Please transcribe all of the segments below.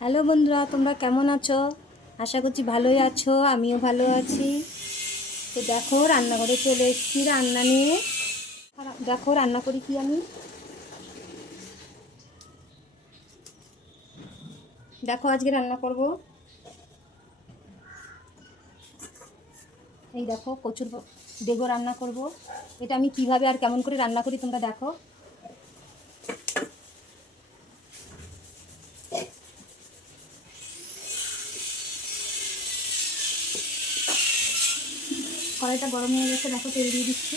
Hello বন্ধুরা, তোমরা কেমন আছো? আশা করছি ভালোই আছো, আমিও ভালো আছি। তো দেখো, রান্নাঘরে চলে এসেছি রান্না নিয়ে। দেখো, রান্না করি কি আমি? দেখো, আজকে রান্না করব। এই দেখো, কচুর ডেগো রান্না করব। এটা আমি কীভাবে আর কেমন করে রান্না করি তোমরা দেখো। কড়াইটা গরম হয়ে গেছে, দেখো তেল দিয়ে দিচ্ছি।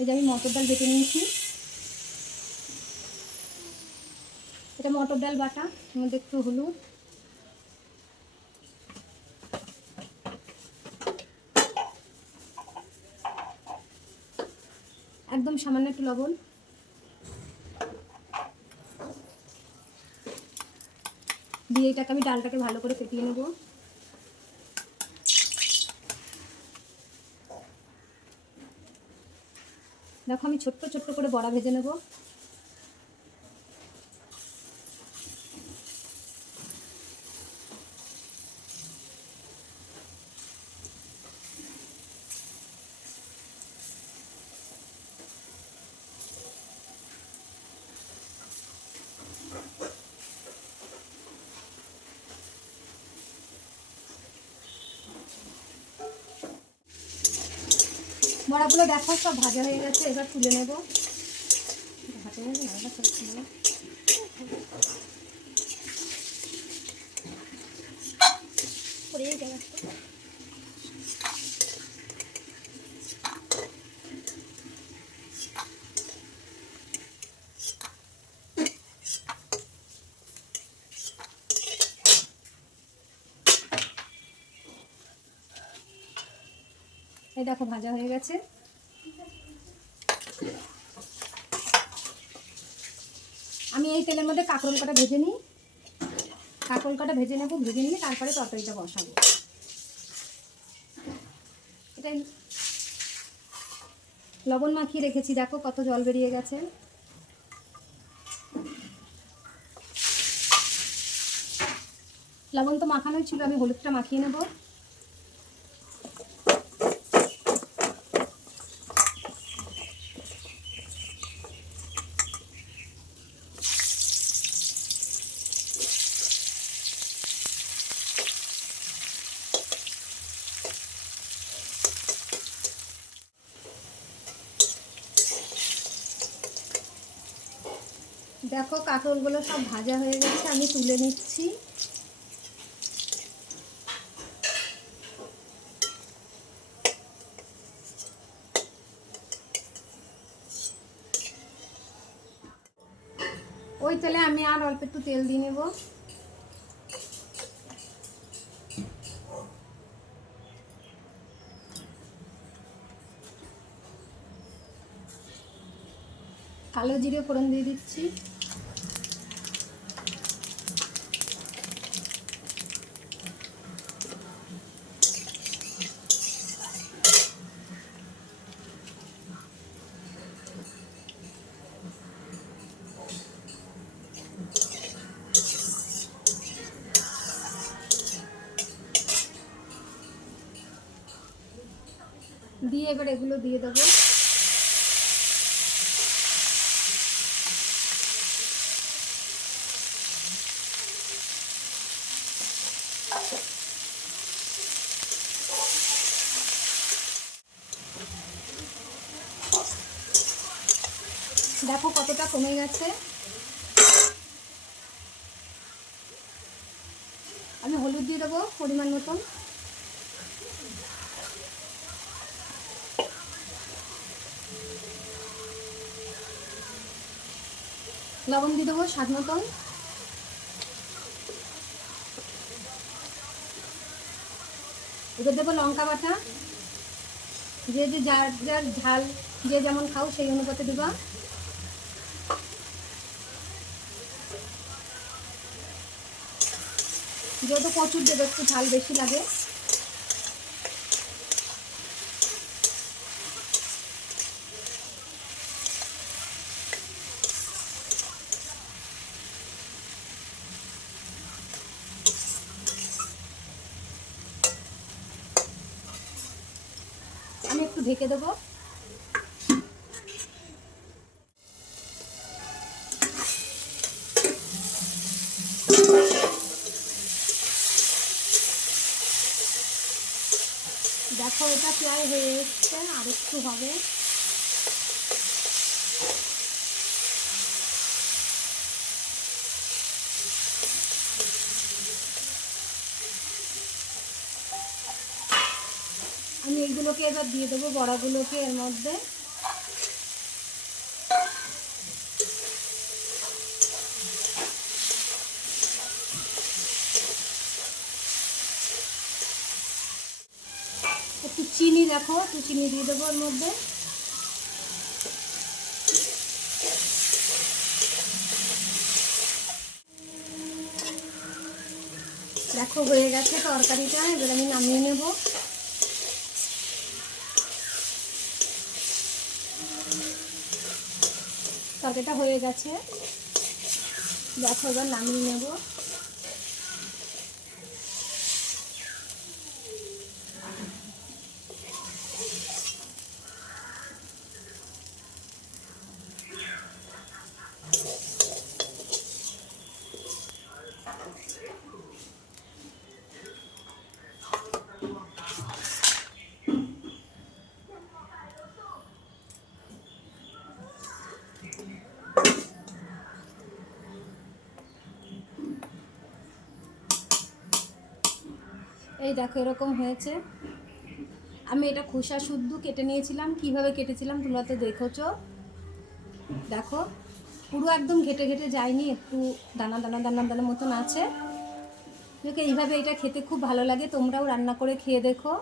এই যে আমি মটর ডাল বেটে নিয়েছি। এটা মটর ডাল বাটা মধ্যে একটু হলুদ। একদম সামান্য একটু লবণ। দিয়ে এটাকে আমি ডালটাকে ভালো করে ফেটিয়ে নেব। দেখো আমি ছোট্ট ছোট্ট করে বড়া ভেজে নেব। বড়াগুলো দেখো সব ভাজা হয়ে গেছে এবার তুলে নেব। এই দেখো, ভাজা হয়ে গেছে। আমি এই তেলের মধ্যে কাঁকরোল কাটা ভেজে নিই। কাঁকরোল কাটা ভেজে নেব, ভেজে নিয়ে তারপরে তরকারিটা বসাবো। এটাই লবণ মাখিয়ে রেখেছি, দেখো কত জল বেরিয়ে গেছে। লবণ তো মাখানোই ছিল, আমি হলুদটা মাখিয়ে নেব। দেখো কাঁকরোলগুলো সব ভাজা হয়ে গেছে, আমি তুলে নিচ্ছি। ওই তেলে আমি আর অল্প একটু তেল দিয়ে নেব। কালো জিরে ফোড়ন দিয়ে দিচ্ছি। দিয়ে এবার এগুলো দিয়ে দেবো। দেখো কতটা কমে গেছে। আমি হলুদ দিয়ে দেবো পরিমাণ মতন। লবণ দিয়ে দেবো স্বাদ মতন। এবার দেবো লঙ্কা বাটা। যে যে যার যার ঝাল যে যেমন খাও সেই অনুপাতে দেবা। যেহেতু প্রচুর দেবে, একটু ঝাল বেশি লাগে। ঢেকে দেবো। দেখো এটা প্রায় হয়ে এসছে আর একটু হবে। আমি এইগুলোকে এবার দিয়ে দেবো বড়াগুলোকে এর মধ্যে। একটু চিনি দেখো, একটু চিনি দিয়ে দেবো এর মধ্যে। দেখো হয়ে গেছে তরকারিটা, এবার আমি নামিয়ে নেব। তরকারিটা হয়ে গেছে। দেখো এবার নামিয়ে নেব। এই দেখো এরকম হয়েছে। আমি এটা খোসা শুদ্ধ কেটে নিয়েছিলাম। কীভাবে কেটেছিলাম তোমরা তো দেখোছ? দেখো, পুরো একদম ঘেটে ঘেটে যায়নি, একটু দানা দানা দানা দানা মতন আছে। এইভাবে এটা খেতে খুব ভালো লাগে। তোমরাও রান্না করে খেয়ে দেখো।